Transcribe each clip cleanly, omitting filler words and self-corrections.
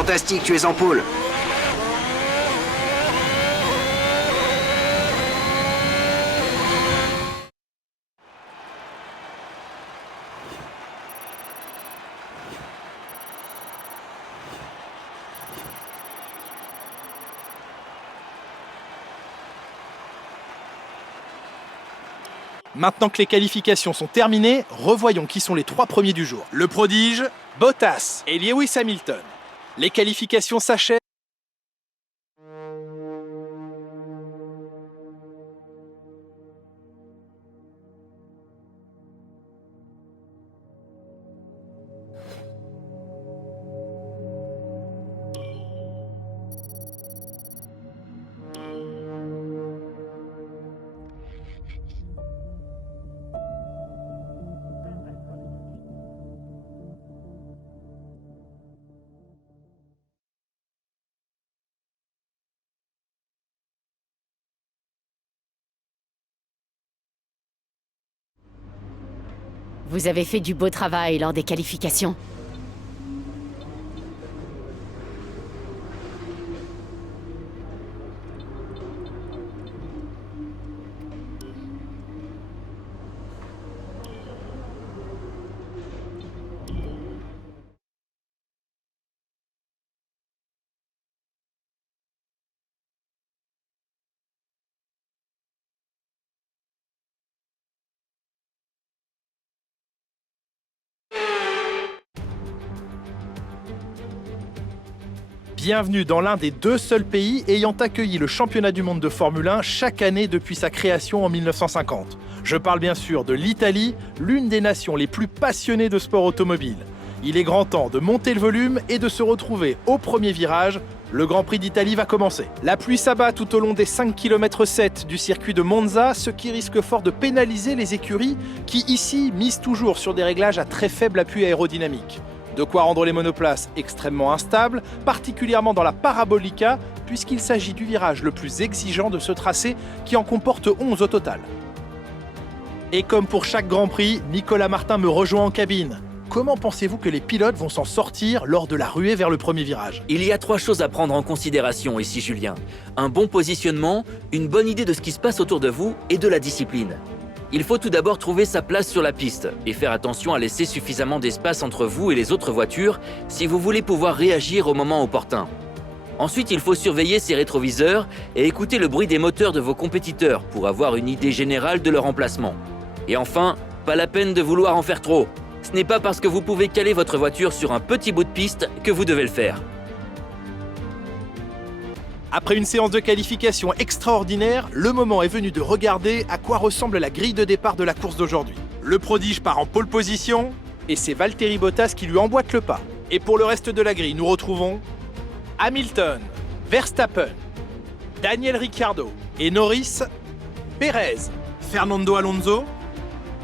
Fantastique, tu es en pôle. Maintenant que les qualifications sont terminées, revoyons qui sont les 3 premiers du jour. Le prodige, Bottas et Lewis Hamilton. Les qualifications s'achèvent. Vous avez fait du beau travail lors des qualifications. Bienvenue dans l'un des 2 seuls pays ayant accueilli le championnat du monde de Formule 1 chaque année depuis sa création en 1950. Je parle bien sûr de l'Italie, l'une des nations les plus passionnées de sport automobile. Il est grand temps de monter le volume et de se retrouver au premier virage. Le Grand Prix d'Italie va commencer. La pluie s'abat tout au long des 5,7 km du circuit de Monza, ce qui risque fort de pénaliser les écuries qui, ici, misent toujours sur des réglages à très faible appui aérodynamique. De quoi rendre les monoplaces extrêmement instables, particulièrement dans la Parabolica, puisqu'il s'agit du virage le plus exigeant de ce tracé qui en comporte 11 au total. Et comme pour chaque Grand Prix, Nicolas Martin me rejoint en cabine. Comment pensez-vous que les pilotes vont s'en sortir lors de la ruée vers le premier virage? Il y a 3 choses à prendre en considération ici, Julien. Un bon positionnement, une bonne idée de ce qui se passe autour de vous et de la discipline. Il faut tout d'abord trouver sa place sur la piste et faire attention à laisser suffisamment d'espace entre vous et les autres voitures si vous voulez pouvoir réagir au moment opportun. Ensuite, il faut surveiller ses rétroviseurs et écouter le bruit des moteurs de vos compétiteurs pour avoir une idée générale de leur emplacement. Et enfin, pas la peine de vouloir en faire trop. Ce n'est pas parce que vous pouvez caler votre voiture sur un petit bout de piste que vous devez le faire. Après une séance de qualification extraordinaire, le moment est venu de regarder à quoi ressemble la grille de départ de la course d'aujourd'hui. Le prodige part en pole position et c'est Valtteri Bottas qui lui emboîte le pas. Et pour le reste de la grille, nous retrouvons Hamilton, Verstappen, Daniel Ricciardo et Norris, Perez, Fernando Alonso,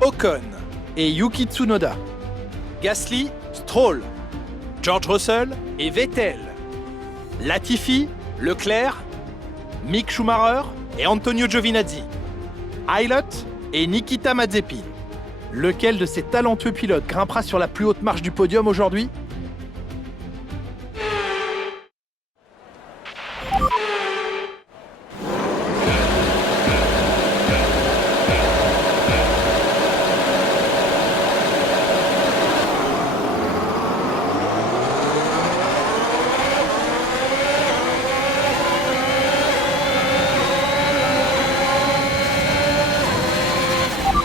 Ocon et Yuki Tsunoda, Gasly, Stroll, George Russell et Vettel, Latifi, Leclerc, Mick Schumacher et Antonio Giovinazzi, Aylot et Nikita Mazepin. Lequel de ces talentueux pilotes grimpera sur la plus haute marche du podium aujourd'hui?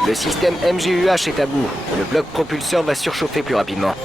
Le système MGUH est à bout. Le bloc propulseur va surchauffer plus rapidement.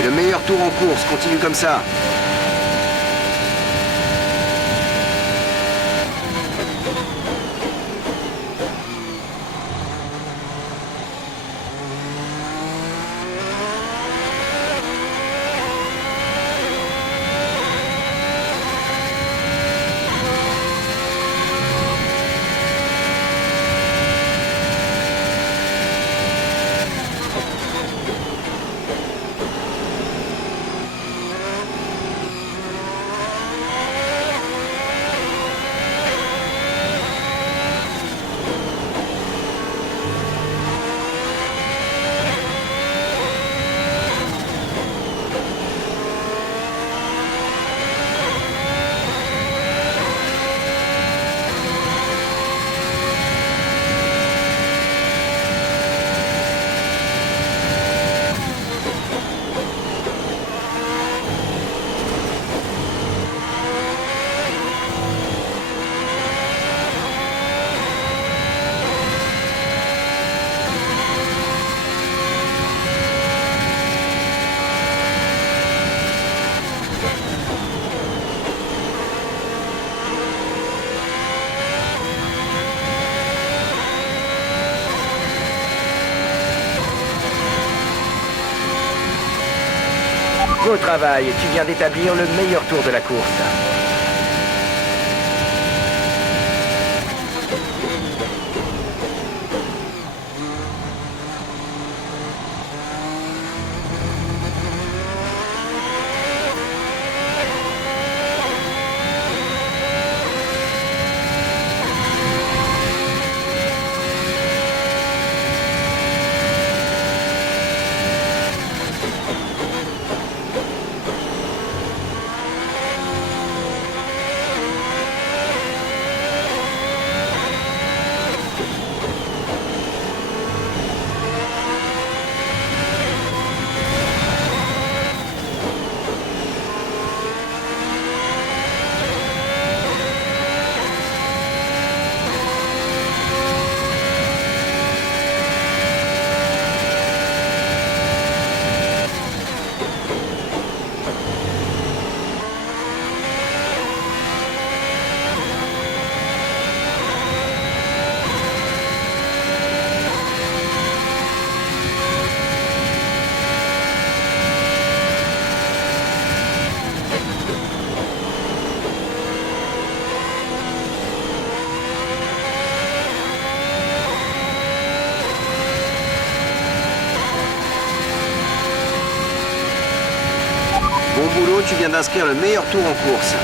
C'est le meilleur tour en course, continue comme ça. Beau travail, tu viens d'établir le meilleur tour de la course. Bon boulot, tu viens d'inscrire le meilleur tour en course.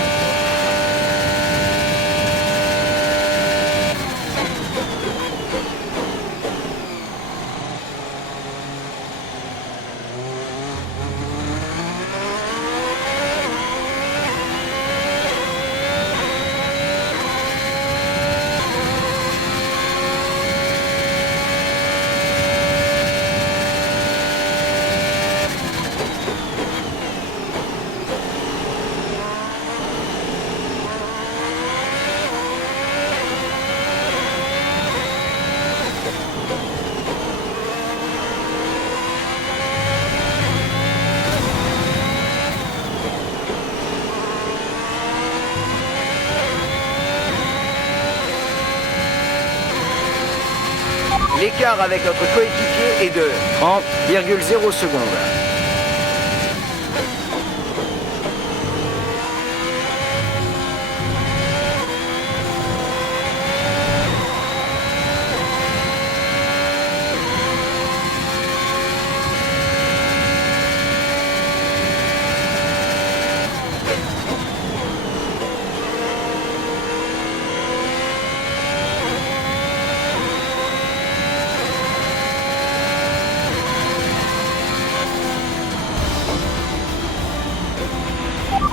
L'écart avec notre coéquipier est de 30,0 secondes.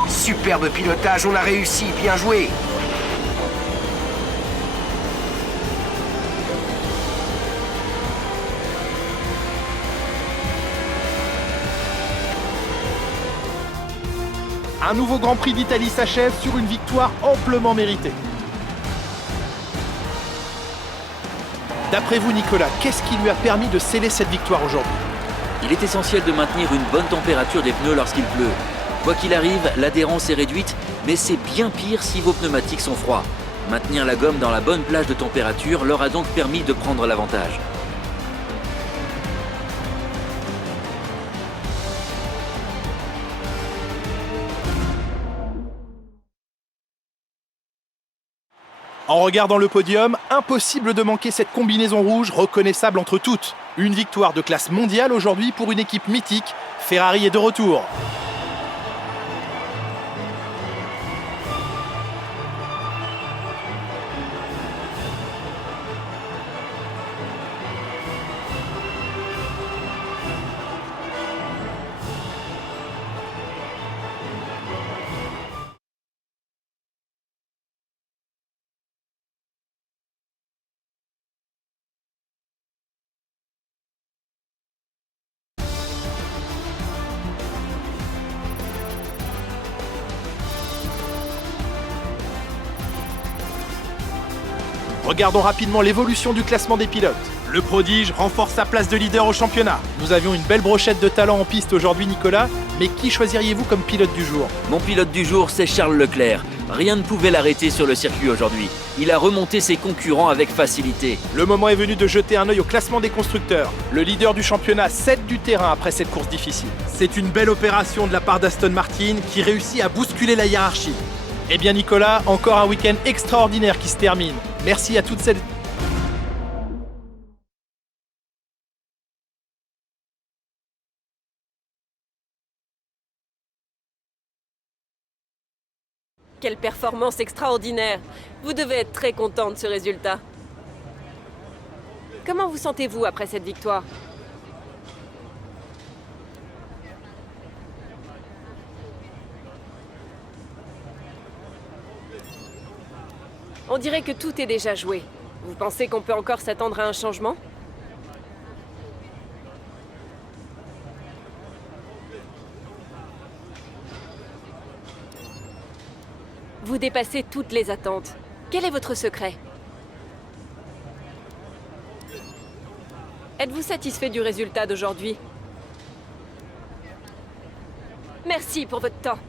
Superbe pilotage, on a réussi, bien joué. Un nouveau Grand Prix d'Italie s'achève sur une victoire amplement méritée. D'après vous, Nicolas, qu'est-ce qui lui a permis de sceller cette victoire aujourd'hui? Il est essentiel de maintenir une bonne température des pneus lorsqu'il pleut. Quoi qu'il arrive, l'adhérence est réduite, mais c'est bien pire si vos pneumatiques sont froids. Maintenir la gomme dans la bonne plage de température leur a donc permis de prendre l'avantage. En regardant le podium, impossible de manquer cette combinaison rouge reconnaissable entre toutes. Une victoire de classe mondiale aujourd'hui pour une équipe mythique. Ferrari est de retour. Regardons rapidement l'évolution du classement des pilotes. Le prodige renforce sa place de leader au championnat. Nous avions une belle brochette de talent en piste aujourd'hui, Nicolas, mais qui choisiriez-vous comme pilote du jour? Mon pilote du jour, c'est Charles Leclerc. Rien ne pouvait l'arrêter sur le circuit aujourd'hui. Il a remonté ses concurrents avec facilité. Le moment est venu de jeter un œil au classement des constructeurs. Le leader du championnat cède du terrain après cette course difficile. C'est une belle opération de la part d'Aston Martin qui réussit à bousculer la hiérarchie. Eh bien Nicolas, encore un week-end extraordinaire qui se termine. Merci à toutes celles... Quelle performance extraordinaire! Vous devez être très content de ce résultat. Comment vous sentez-vous après cette victoire? On dirait que tout est déjà joué. Vous pensez qu'on peut encore s'attendre à un changement? Vous dépassez toutes les attentes. Quel est votre secret? Êtes-vous satisfait du résultat d'aujourd'hui? Merci pour votre temps.